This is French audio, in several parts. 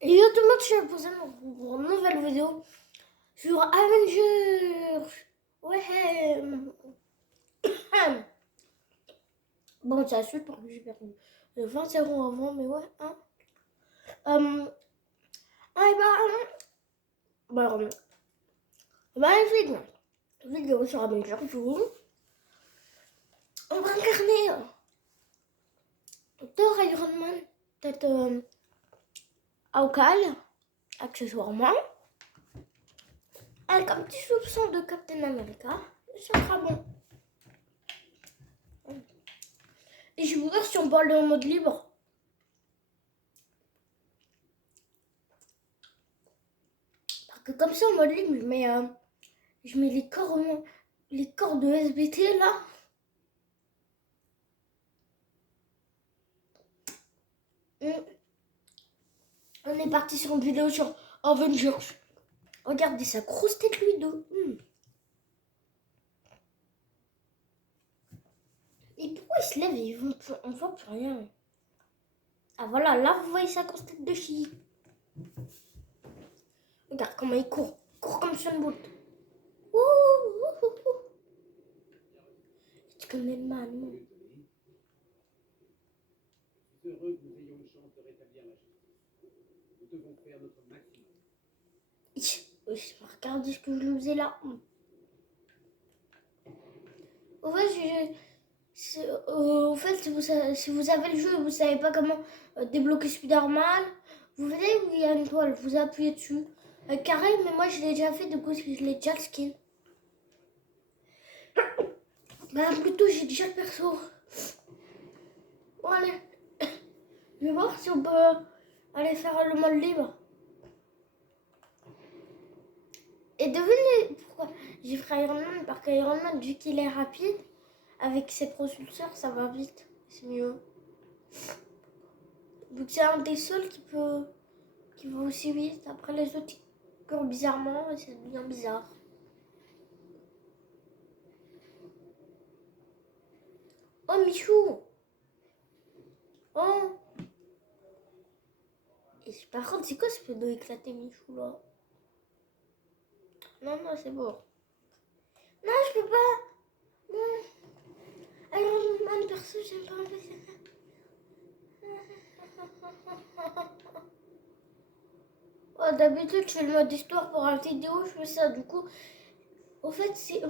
Et yo tout le monde, je suis posé pour une nouvelle vidéo sur Avengers. Ouais. Bon, c'est la suite parce que j'ai perdu 20 secondes avant, mais ouais. Hein. Ah, magnifique vidéo sur Avengers. On va incarner Thor, Iron Man, peut-être Hawkeye, accessoirement, avec un petit soupçon de Captain America. Ça sera bon. Et je vous dire si on peut aller en mode libre. Parce que comme ça en mode libre, je mets les corps de SBT là. On est parti sur une vidéo sur Avengers. Regardez sa grosse tête lui de. Et pourquoi il se lève et on voit plus rien. Ah voilà, là vous voyez sa grosse tête de chi. Regarde comment il court. Il court comme sur une boule. C'est comme les manos. Heureux que nous ayons une chance de rétablir la justice. Nous devons faire notre maximum. Regardez ce que je faisais là. Au fait, si vous avez le jeu et vous savez pas comment débloquer Spider-Man, vous venez où il y a une toile, vous appuyez dessus. Carré, mais moi je l'ai déjà fait, du coup je l'ai déjà le skin. Bah plutôt j'ai déjà le perso. Bon allez, je vais voir si on peut aller faire le mode libre. Et devinez pourquoi j'ai fait Iron Man, parce qu'Iron Man, vu qu'il est rapide, avec ses propulseurs, ça va vite. C'est mieux. Vu que c'est un des seuls qui va aussi vite. Après les autres, ils courent bizarrement et ça devient bizarre. Oh, Michou! Oh! Et par contre, c'est quoi ce pseudo éclaté, Michou, là? Non, non, c'est bon. Non, je peux pas! Non! Iron Man, perso, j'aime pas un peu ça. Oh, d'habitude, je fais le mode histoire pour la vidéo, je fais ça. Du coup, au fait, je sais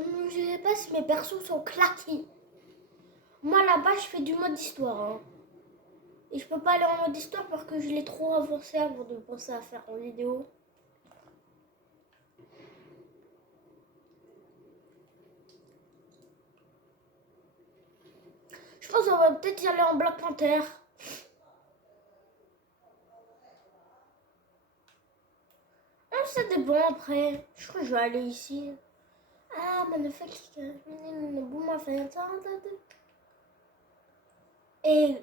pas si mes persos sont claqués. Moi, là-bas, je fais du mode histoire. Hein. Et je peux pas aller en mode histoire parce que je l'ai trop avancé avant de penser à faire en vidéo. Je pense qu'on va peut-être y aller en Black Panther. Ça dépend après. Je crois que je vais aller ici. Ah, magnifique. Bon, ma fait et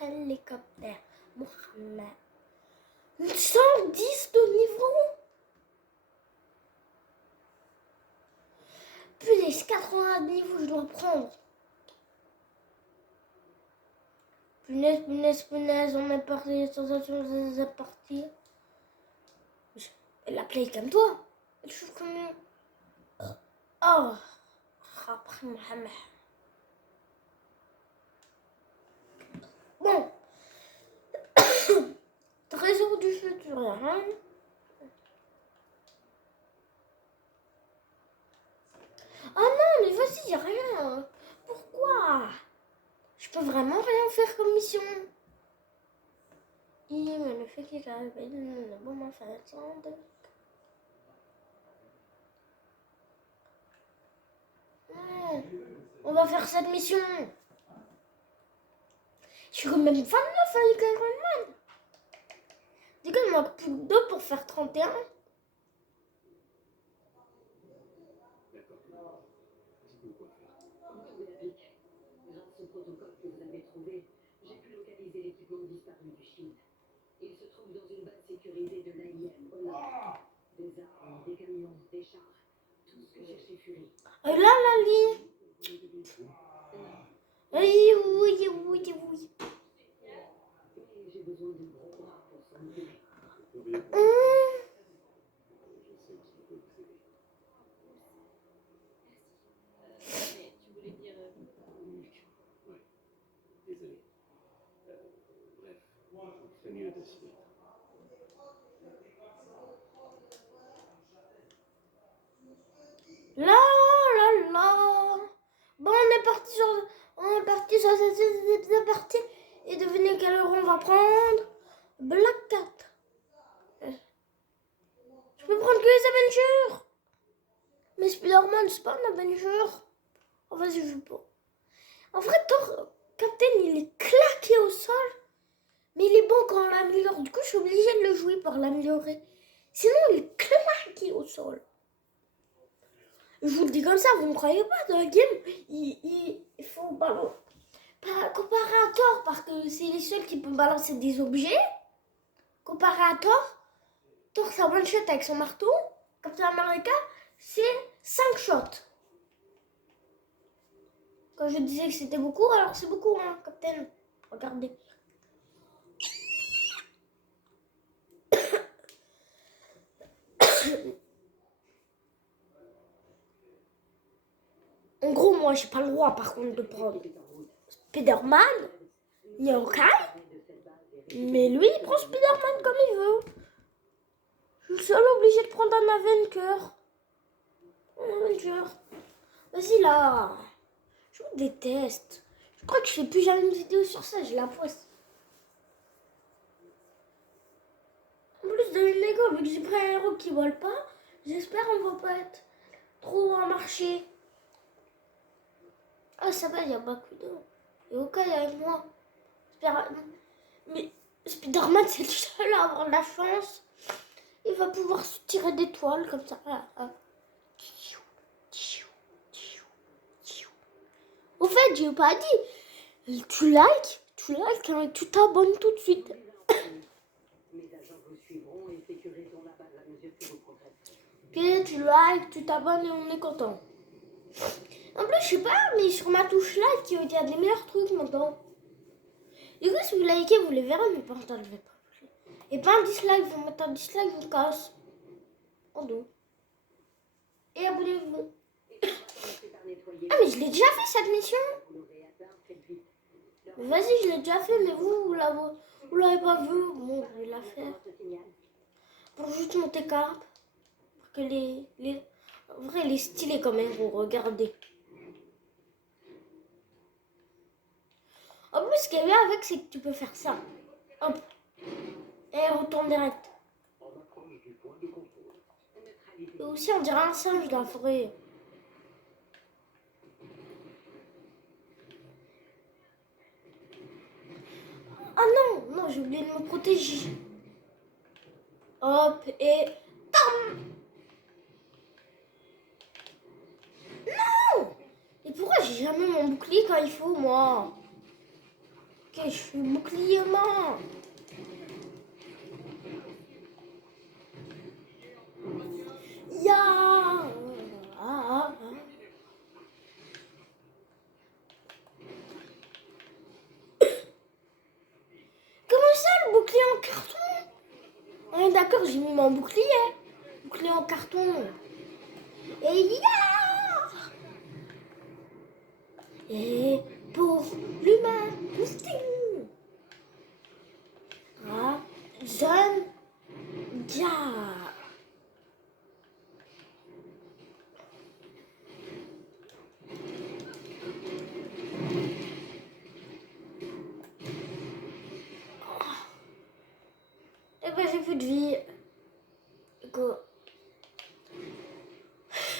hélicoptère. Mohamed. 110 de niveau. Punaise, 80 de niveau, je dois prendre. Punaise, on est parti, les sensations, c'est parti. La play, calme-toi. Je suis comme... Oh, après Mohamed. Bon. Trésor du futur, hein. Oh non, mais vas-y, y'a rien. Pourquoi? Je peux vraiment rien faire comme mission. Il me fait qu'il arrive. Bon, ma fait attendre. Non, on va faire cette mission. Je suis quand même 29 avec Iron Man. Dis qu'il manque plus que 2 pour faire 31. Grâce au protocole que vous avez trouvé, j'ai pu localiser l'équipement disparu du Shield. Il se trouve dans une base sécurisée de l'AIM. Des armes, des camions, des chars, tout ce que cherchait Fury. Là, la ligne. Oui. J'ai besoin de gros bras pour s'en C'est mieux de suite. La la la. Bon, on est parti sur cette partie. Et devinez quelle heure on va prendre. Black Cat. Je peux prendre que les Avengers. Mais Spider-Man, c'est pas un Avenger. Oh, vas-y, je veux pas. En vrai, Thor, Captain, il est claqué au sol. Mais il est bon quand on l'améliore. Du coup, je suis obligée de le jouer pour l'améliorer. Sinon, il est claqué au sol. Je vous le dis comme ça, vous ne croyez pas, dans la game, il faut balancer. Comparé à Thor, parce que c'est les seuls qui peuvent balancer des objets. Comparé à Thor, ça one shot avec son marteau. Captain America, c'est 5 shots. Quand je disais que c'était beaucoup, alors c'est beaucoup, hein, Captain. Regardez. En gros, moi, j'ai pas le droit, par contre, de prendre Spider-Man, ni Hawkeye. Mais lui, il prend Spider-Man comme il veut. Je suis seule obligée de prendre un Avenger. Un Avenger. Vas-y, là. Je vous déteste. Je crois que je fais plus jamais une vidéo sur ça, j'ai la poisse. En plus de Lego, vu que j'ai pris un héros qui vole pas, j'espère qu'on va pas être trop à marcher. Ah, ça va, il y a Bakudo. Et Hawkeye avec moi. Mais Spider-Man, c'est le seul à avoir de la chance. Il va pouvoir se tirer des toiles comme ça. Au fait, j'ai pas dit. Tu likes, hein, tu t'abonnes tout de suite. Mes agents vous suivront et sécuriseront la base à mesure que vous progresserez. Ok, tu likes, tu t'abonnes et on est content. En plus, je sais pas, mais sur ma touche like, il y a des meilleurs trucs maintenant. Du coup, si vous likez, vous les verrez, mais par contre, je vais pas. Et pas un dislike, vous mettez un dislike, je vous casse. En dos. Et abonnez-vous. Ah, mais je l'ai déjà fait cette mission. Vas-y, je l'ai déjà fait, mais vous l'avez pas vu. Bon, je vais la faire. Pour juste monter carte. Pour que en vrai, il est stylé comme héros, regardez. En plus, ce qui est bien avec, c'est que tu peux faire ça. Hop. Et retourne direct. Et aussi, on dirait un singe dans la forêt. Ah non, non, j'ai oublié de me protéger. Hop, et... Tam. Non. Et pourquoi j'ai jamais mon bouclier quand il faut, moi? Ok, je suis bouclier main. Ya. Comment ça, le bouclier en carton? On est d'accord, j'ai mis mon bouclier. Bouclier en carton. Et ya. Et pour l'humain, boosting. Ah, jeune. Ya. Et ben j'ai plus de vie. Go.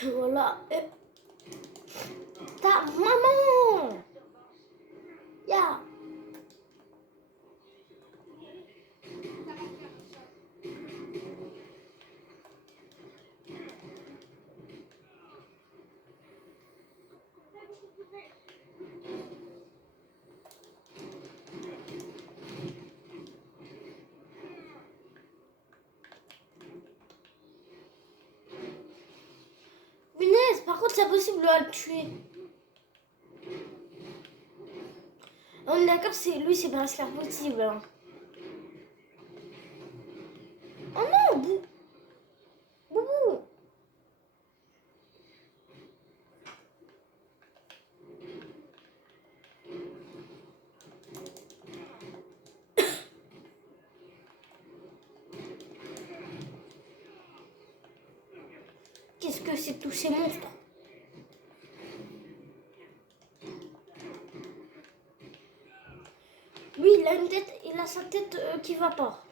Voilà. Et... Ta maman. Ya. Punaise, par contre, c'est impossible de le tuer. On est d'accord, c'est lui, c'est presque impossible. Hein. Oh non, Boubou. Qu'est-ce que c'est tous ces monstres? Lui, il a une tête, il a sa tête qui va pas.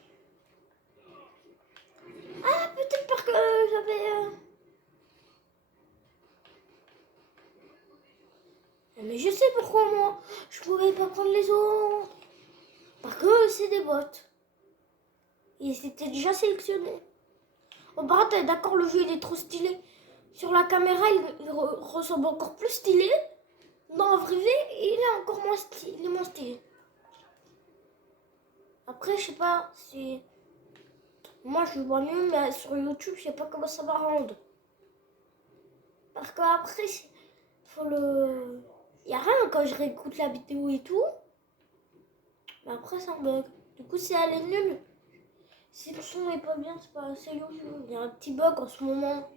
Ah, peut-être parce que j'avais... Mais je sais pourquoi moi, je pouvais pas prendre les autres. Parce que c'est des bots. Ils étaient déjà sélectionnés. Oh, par contre, d'accord, le jeu il est trop stylé. Sur la caméra, il ressemble encore plus stylé. Dans la vraie vie, il est encore moins stylé. Il est moins stylé. Après, je sais pas si... Moi, je vois mieux, mais sur YouTube, je sais pas comment ça va rendre. Parce qu'après, faut le... Il y a rien quand je réécoute la vidéo et tout. Mais après, ça me bug. Du coup, si elle est nulle, si le son est pas bien, c'est pas assez YouTube. Il y a un petit bug en ce moment.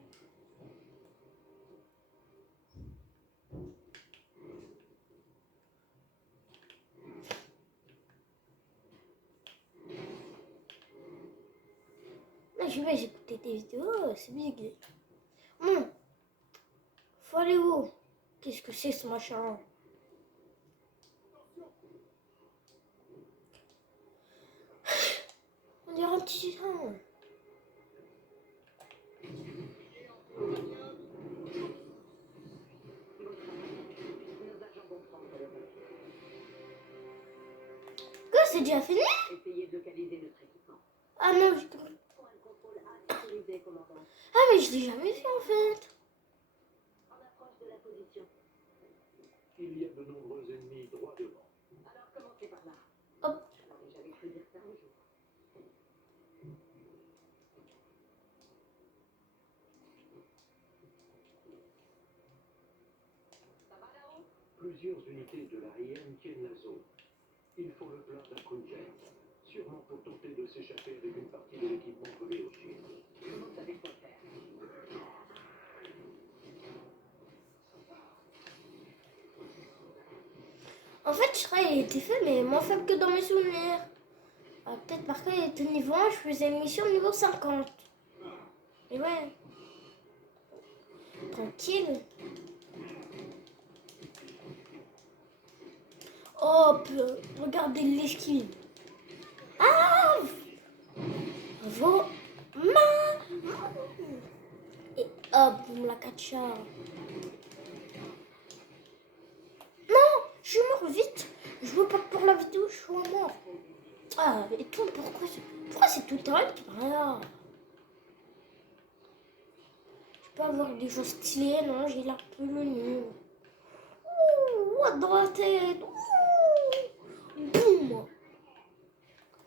Là, je vais écouter des vidéos, c'est bien. Faut aller où? Qu'est-ce que c'est ce machin? On dirait un petit géant. Quoi, c'est déjà fini? Essayez de localiser notre équipement. Ah non, je... Pour un contrôle sécurisé, commandant. Ah mais je l'ai jamais fait en fait. En approche de la position. Il y a de nombreux ennemis droit devant. Alors commencez par là. Hop. Je n'aurais jamais cru dire ça un jour. Ça va là-haut? Plusieurs unités de l'AIM tiennent la zone. Il faut le plein d'un coup de jet. Sûrement pour tenter de s'échapper avec une partie de l'équipement volé au sud. Vous savez quoi faire. En fait, je crois qu'il était fait, mais moins faible que dans mes souvenirs. Ah, peut-être parce qu'il était niveau 1, je faisais une mission niveau 50. Et ouais. Tranquille. Hop, regardez l'esquive. Ah! Vos mains. Et hop, vous me la catcha. Non, je suis mort vite. Je veux pas que pour la vidéo, je sois mort. Ah, et toi, pourquoi c'est tout le temps elle qui parle? Je peux avoir des choses stylées, non, j'ai l'air peu le nul. Ouh, dans la tête. Ouh, boum.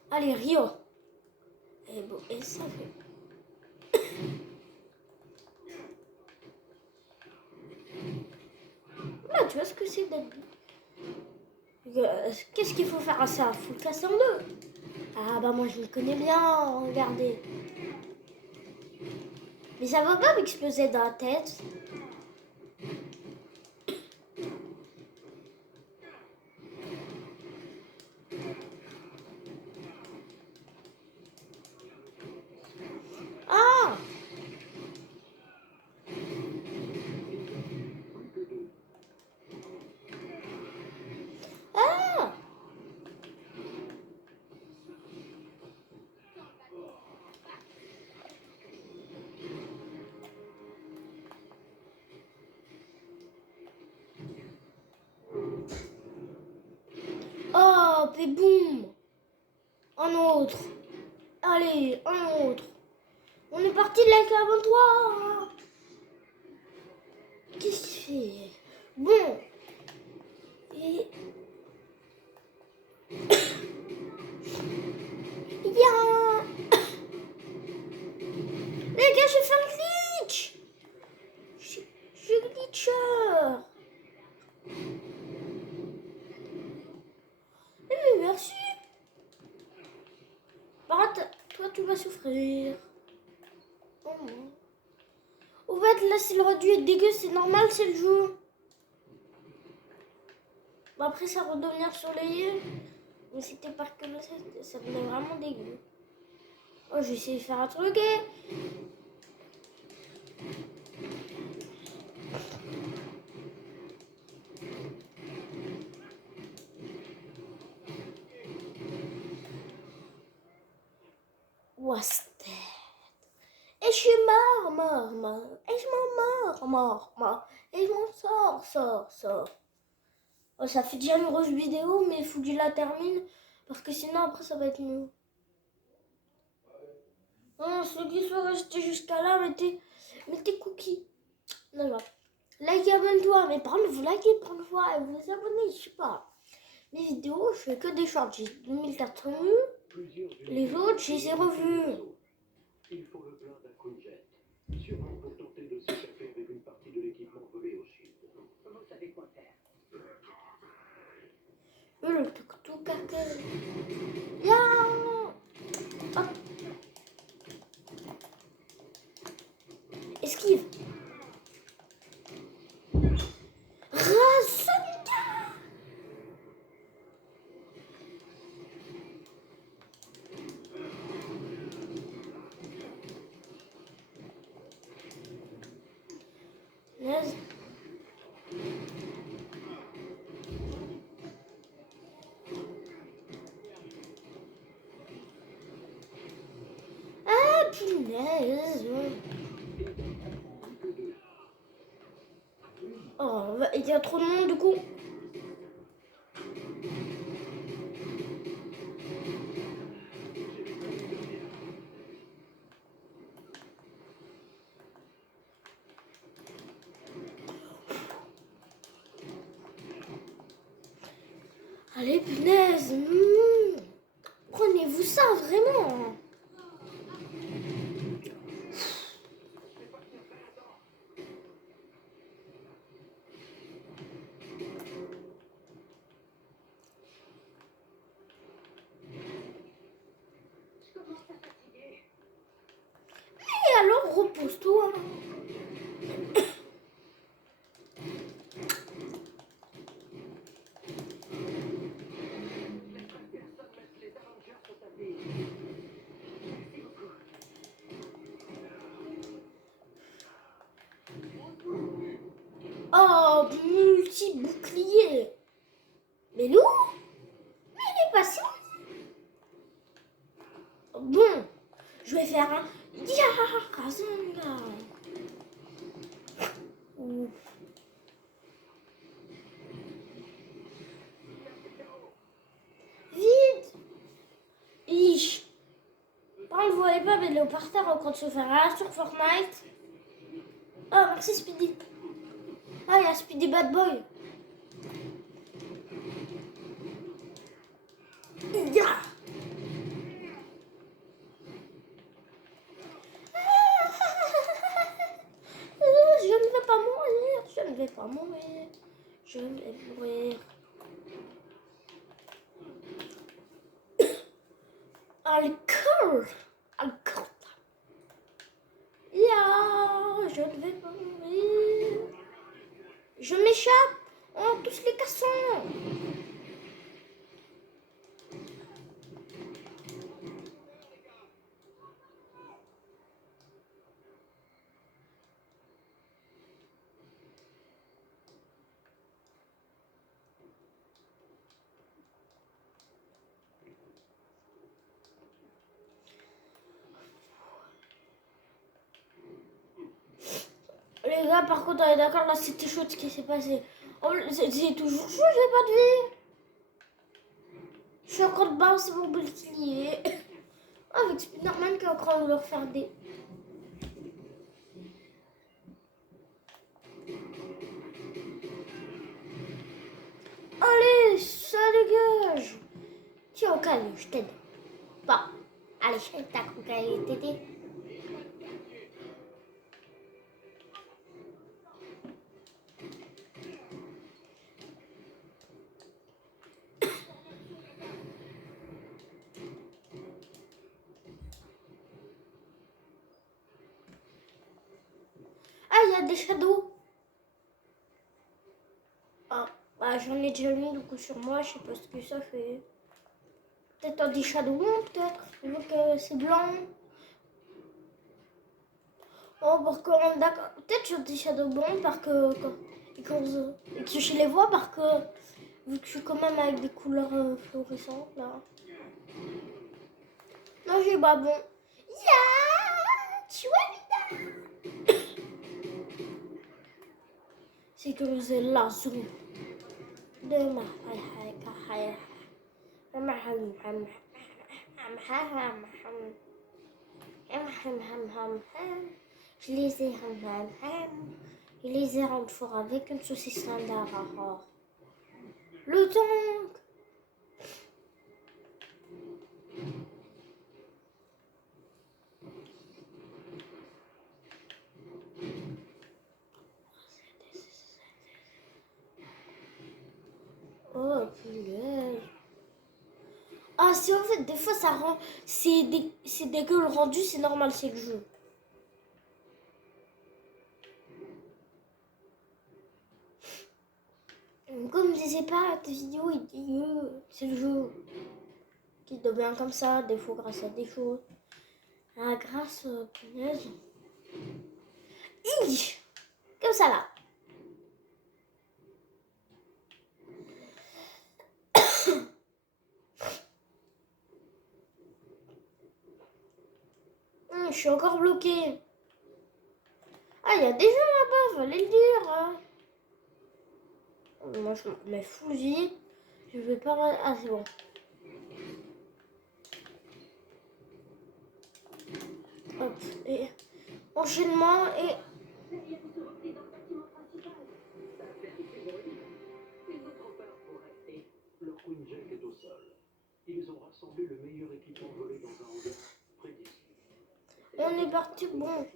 Allez, Rio. Et bon, et ça fait. Là, tu vois ce que c'est d'être... Qu'est-ce qu'il faut faire à ça? Faut le casser en deux. Ah bah moi je le connais bien, regardez. Mais ça va pas m'exploser dans la tête. Ah! Ah! Hop et boum! Un autre. Allez, un autre. On est parti de la avant toi. Qu'est-ce qu'il fait? Bon. Et... Bien. Les gars, j'ai fait un glitch. Je suis glitcher. Mais merci. Par contre, toi, tu vas souffrir. Oh non. Au fait, là, c'est le rendu est dégueu, c'est normal, c'est le jeu. Bon, après, ça va redevenir soleillé. Mais c'était parce que là, ça devenait vraiment dégueu. Oh, je vais essayer de faire un truc. wasted. Et je suis mort. Et je m'en mort. Et je m'en sors. Oh, ça fait déjà une grosse vidéo, mais il faut que je la termine. Parce que sinon, après, ça va être mieux. Oh, ceux qui sont restés jusqu'à là, mettez cookies. Non, non. Like, abonne-toi. Mais par contre, vous likez, prends-le et vous abonnez, je sais pas. Les vidéos, je fais que des shorts. J'ai 2400 vues. Plusieurs Les autres, j'ai 0 vues. Il faut le plein d'un Quinjet, sûrement pour tenter de s'échapper avec une partie de l'équipement volé au Shield. Vous savez quoi faire. Le tout caca. Ya. Hop. Esquive. Razonga. Naze. Ah, punaise. Oh, il y a trop de monde du coup. Allez, punaise. Prenez-vous ça vraiment. Je commence à fatiguer. Et alors, repose-toi. Personne laisse les Avengers se taper. Merci beaucoup. Oh, multi-bouclier. Mais nous, il est passé. Bon, je vais faire un Yarazanga. Vite. Ich. Par contre, vous voyez pas, mais il est par terre en train de se faire un sur Fortnite. Oh, merci Speedy. Ah, il y a Speedy Bad Boy. Ya. Je ne vais pas mourir. Je ne vais pas mourir. Je vais mourir. Alcool. Ya, je ne vais pas mourir. Je m'échappe. On tous les cassons. Les gars, par contre, on est d'accord, là, c'était chaud ce qui s'est passé. Oh, c'est toujours chaud, j'ai pas de vie. Je suis encore de balancer mon bouclier. Avec Spider-Man qui est en train de leur faire des... Allez, ça dégage. Tiens, au calme, je t'aide. Bon, allez, tac, ok, t'aider. Ah, il y a des shadows. Ah, bah j'en ai déjà mis du coup sur moi, je sais pas ce que ça fait. Peut-être un des shadows, peut-être. Je vois que c'est blanc. Oh, parce que, d'accord. Peut-être sur des shadows blancs parce que, et que je les vois parce que, vu que je suis quand même avec des couleurs fluorescentes là. Non, j'ai pas bon. sécuriser la zone de ma je les ai rendus forts avec une saucisse standard. Le tank. Oh punaise. Ah si en fait des fois ça rend c'est dégueu le rendu, c'est normal, c'est le jeu. Comme je disais pas, ta vidéo est dégueu, c'est le jeu qui devient comme ça, des fois grâce à des choses. Ah grâce punaise. Comme ça là. Je suis encore bloquée. Ah, il y a des gens là-bas, fallait le dire. Hein. Moi, je me fouille. Je vais pas... Ah, c'est bon. Hop, et... Enchaînement et... Leur Queen Jack est au sol. Ils ont rassemblé le meilleur équipement volé dans un hangar près d'ici. On est parti, bon.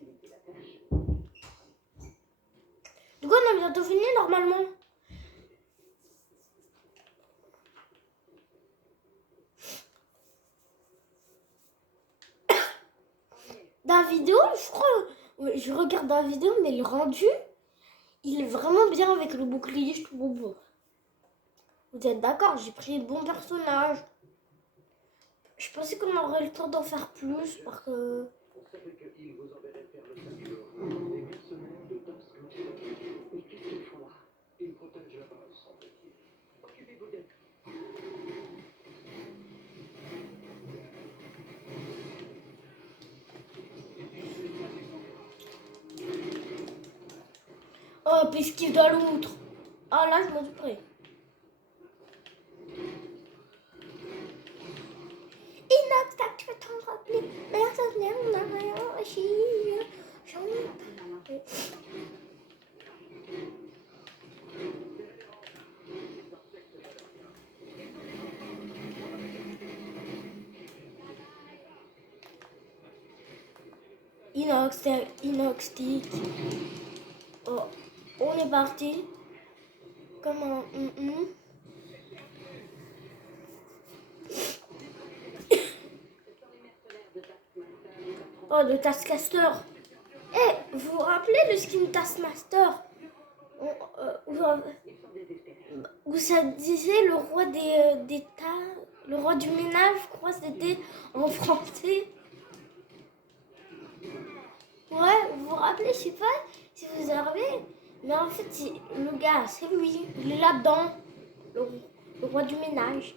Du coup, on a bientôt fini normalement. Dans la vidéo, je crois, je regarde dans la vidéo, mais le rendu, il est vraiment bien avec le bouclier, je trouve beau. Vous êtes d'accord, j'ai pris le bon personnage. Je pensais qu'on aurait le temps d'en faire plus parce que... On savait qu'il vous enverrait faire le sac des mercenaires de Taskmaster. Mais qu'est-ce qu'ils font là? Ils protègent la base, semble-t-il. Occupez-vous d'elle. Oh, puisqu'il doit l'outre. Ah là, je m'en suis prêt. Inox, tu vas t'en rappeler. Personne n'a rien aussi. J'en ai pas. Inox stick. Oh, on est parti. Comment Oh, le Taskmaster. Eh, vous vous rappelez le skin Taskmaster où ça disait le roi des tas, le roi du ménage, je crois c'était en français. Ouais, vous vous rappelez, je sais pas si vous avez, mais en fait, le gars, c'est lui. Il est là-dedans, le roi du ménage.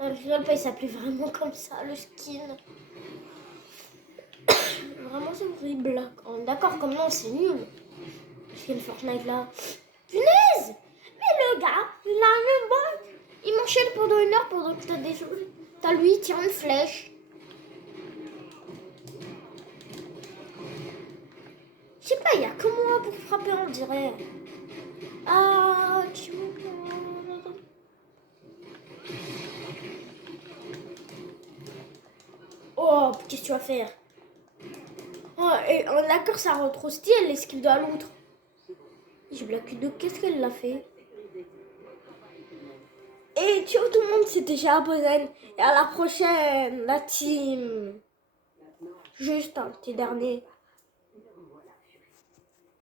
Non, je rigole pas, il s'appelait vraiment comme ça, le skin. Vraiment, c'est horrible. D'accord, comme non, c'est nul. Le skin Fortnite là. Punaise! Mais le gars, il a une bonne. Il m'enchaîne pendant 1 heure pendant que t'as lui, il tire une flèche. Je sais pas, il y a que moi pour frapper, on dirait. Ah, tu Oh, qu'est-ce que tu vas faire? Oh, et en accord, ça rend trop stylé les skills de l'autre. J'ai bloqué de qu'est-ce qu'elle l'a fait? Et ciao tout le monde, c'était Chapozen. Et à la prochaine, la team. Juste un petit dernier.